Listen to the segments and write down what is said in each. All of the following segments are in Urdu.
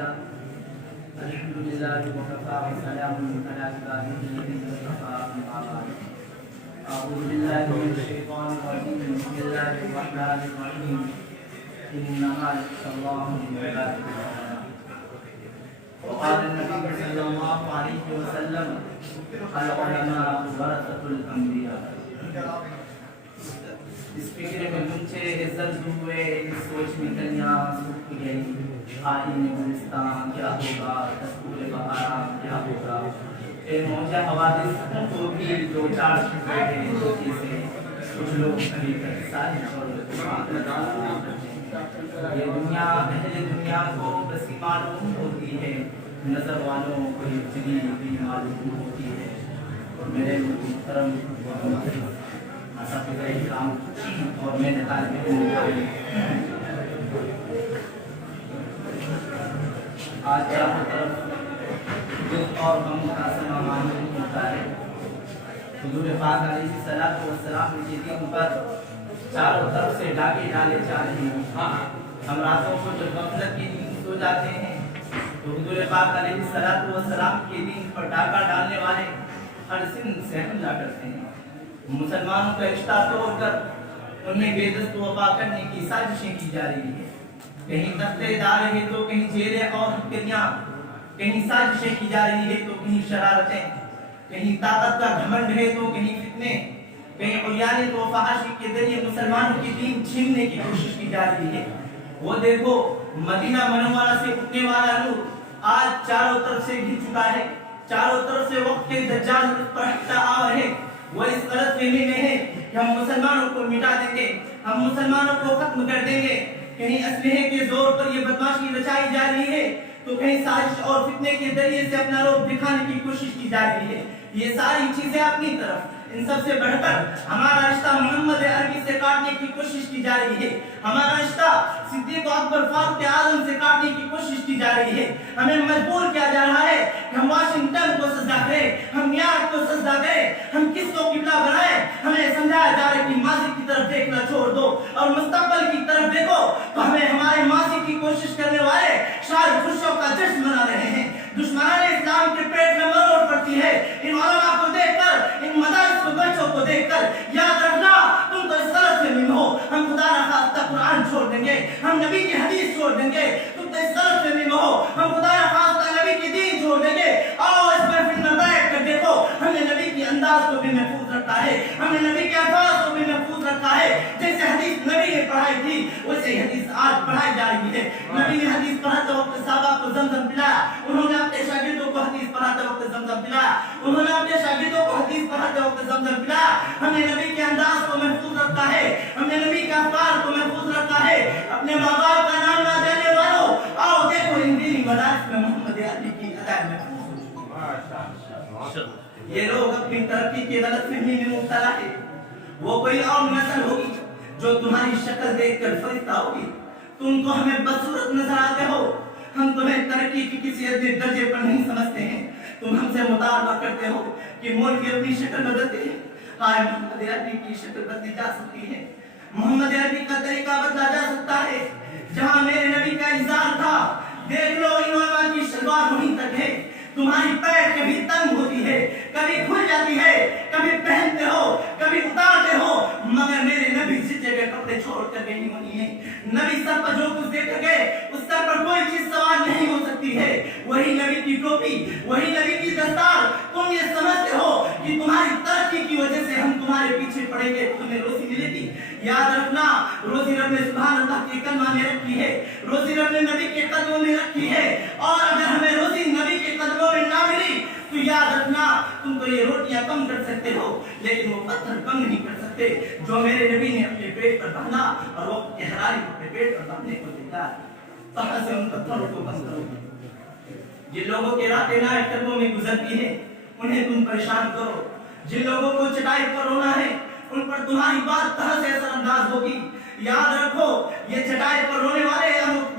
لله الحمد لله وكفى وسلام على عباده الذين اصطفى أما بعد أعوذ بالله من الشيطان الرجيم بسم الله الرحمن الرحيم إنما يخشى الله من عباده العلماء وقال النبي صلى الله عليه وسلم العلماء ورثة الأنبياء اس فکر میں گنچے عزت ہوئے اس سوچ میں کلیاں سوکھ گئی آئین گلستان کیا ہوگا دستور بہارا کیا ہوگا اے موجہ حوادث کو بھی دو چار چھوٹے ہیں جوتی سے کچھ لوگ ابھی تک ساری اور یہ دنیا اہل دنیا کو بس معلوم ہوتی ہے نظر والوں کو یہ چلی بھی معلوم ہوتی ہے میرے محترم اساتذہ کرام اور میرے طالب علم آج چاروں طرف دکھ اور غم کا سما معلوم ہوتا ہے حضور پاک علیہ الصلوۃ والسلام کے دین پر چاروں طرف سے ڈاکے ڈالے جا رہے ہیں ہم راتوں کو جب غفلت کی نیند سو جاتے ہیں تو حضور پاک علیہ الصلوۃ والسلام کے دین پر ڈاکہ ڈالنے والے ہر سن سے حملہ کرتے ہیں مسلمانوں کا رشتہ توڑ کر انہیں بے دست وفا کرنے کی سازشیں کی جا رہی ہیں کہیں تختے ادارے ہیں تو کہیں جیلیں اور ہتھیلیاں کہیں سازشیں کی جا رہی ہے تو کہیں شرارتیں کہیں طاقت کا گھمنڈ ہے تو کہیں فتنے کہیں عیانت و فحاشی کے ذریعے مسلمانوں کی دین چھیننے کی کوشش کی جا رہی ہے وہ دیکھو مدینہ منورہ سے اٹھنے والا نور آج چاروں طرف سے گھر چکا ہے چاروں طرف سے وقت کے دجال پر ہٹتا آ رہے وہ اس غلط فہمی میں ہے کہ ہم مسلمانوں کو مٹا دیں گے ہم مسلمانوں کو ختم کر دیں گے کہیں اسلحے کے زور پر یہ بدماشی رچائی جا رہی ہے تو کہیں سازش اور فتنے کے ذریعے سے اپنا روپ دکھانے کی کوشش کی جا رہی ہے یہ ساری چیزیں اپنی طرف ان سب سے بڑھ کر ہمارا رشتہ محمد عربی سے کاٹنے کی کوشش کی جا رہی ہے ہمارا رشتہ صدیق اکبر فاروق اعظم سے کاٹنے کی کوشش کی جا رہی ہے ہمیں مجبور کیا جا رہا ہے کہ ہم واشنگٹن کو سجدہ کریں ہم نیویارک کو سجدہ کریں ہم کس کو قبلہ بنائیں ہمیں سمجھایا جا رہا ہے کہ ماضی کی طرف دیکھنا چھوڑ دو اور مستقبل کی طرف دیکھو تو ہمیں ہمارے ماضی کی کوشش کرنے والے شاید خوشیوں کا جشن منا رہے ہیں دشمنان اسلام کے پیٹ میں مروڑ پڑتی ہے ان علماء کو دیکھ کر ان مدارس کو بچوں کو دیکھ کر یاد رکھنا تم تو اس غلط فہمی میں ہو ہم خدا نخواستہ قرآن چھوڑ دیں گے ہم نبی کی حدیث چھوڑ دیں گے تم تو اس غلط فہمی میں ہو ہم خدا نخواستہ نبی کی دین چھوڑ دیں گے آؤ اس پر پھر میں بیٹھ کر دیکھو ہم نے نبی کی انداز کو بھی محفوظ رکھا ہے ہم نے نبی کے الفاظ کو بھی محفوظ رکھا ہے جیسے حدیث نبی نے پڑھائی تھی ویسے حدیث آج پڑھائی جا رہی ہے نبی نے حدیث پڑھاتے وقت صحابہ کو زمزم پلایا انہوں نے اپنے شاگردوں کو حدیث پڑھاتے وقت زمزم پلایا انہوں نے اپنے شاگردوں کو حدیث پڑھاتے وقت زمزم پلایا ہم نے نبی کے انداز کو محفوظ رکھا ہے ہم نے نبی کے افکار کو محفوظ رکھا ہے اپنے ماں باپ کا نام نہ دینے والوں آؤ دیکھو ان دینی مدارس میں محمد عربی کی ادائیں محفوظ ہو چکی یہ لوگ اپنی ترقی کی غلط فہمی میں مبتلا ہے وہ کوئی اور نسل ہوگی جو تمہاری شکل دیکھ کر فرشتہ ہوگی تم تو ہمیں بدصورت نظر آتے ہو ہم تمہیں ترقی کی کسی ادنے درجے پر نہیں سمجھتے ہیں تم ہم سے مطالبہ کرتے ہو کہ ملک اپنی شکل بدلتے ہیں ہائے محمد عربی کی شکل بدلی جا سکتی ہے محمد عربی کا طریقہ بدلا جا سکتا ہے جہاں میرے نبی کا اظہار تھا دیکھ لو علماء کی شلوار وہیں تک ہے تمہاری پیر کبھی تنگ ہوتی ہے کبھی کھل جاتی ہے کبھی پہنتے ہو کبھی اتارتے ہو مگر میرے نبی جس جگہ کپڑے چھوڑ کر نہیں ہونی ہے نبی سر پر جو کچھ دیکھ گئے اس سر پر کوئی چیز سوار نہیں ہو سکتی ہے وہی نبی کی ٹوپی وہی نبی کی دستار تم یہ سمجھتے ہو کہ تمہاری ترقی کی وجہ سے ہم تمہارے پیچھے پڑیں گے تمہیں روزی ملے گی یاد رکھنا روزی رب نے سبحان اللہ کے کلمہ میں رکھی ہے روزی رب نے نبی کے قدموں میں رکھی ہے اور اگر ہمیں روزی نبی کے قدموں میں نہ ملی تو یاد رکھنا تم تو یہ روٹیاں کم کر سکتے ہو لیکن وہ پتھر کم نہیں کر سکتے جو میرے نبی نے اپنے پیٹ پر باندھا اور وہ اپنے حراری اپنے پیٹ پر باندھنے کو دیتا کہاں سے ان پتھروں کو بند کرو جن لوگوں کے راتیں نائٹ قدموں میں گزرتی ہیں انہیں تم پریشان کرو جن لوگوں کو چٹائی پر رونا ہے ان پر تمہاری بات طرح سے اثر انداز ہوگی یاد رکھو یہ چٹائی پر رونے والے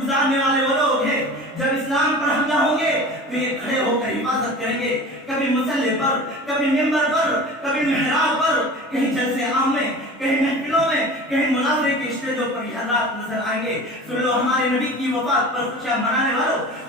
گزارنے والے وہ لوگ ہیں جب اسلام پر حملہ ہوں گے تو یہ کھڑے ہو کر حفاظت کریں گے کبھی مصلی پر کبھی ممبر پر کبھی محراب پر کہیں جلسے عام میں کہیں محفلوں میں کہیں مناظرے کے اسٹیجوں پر یہ حضرات نظر آئیں گے سن لو ہمارے نبی کی وفات پر خوشیاں منانے والوں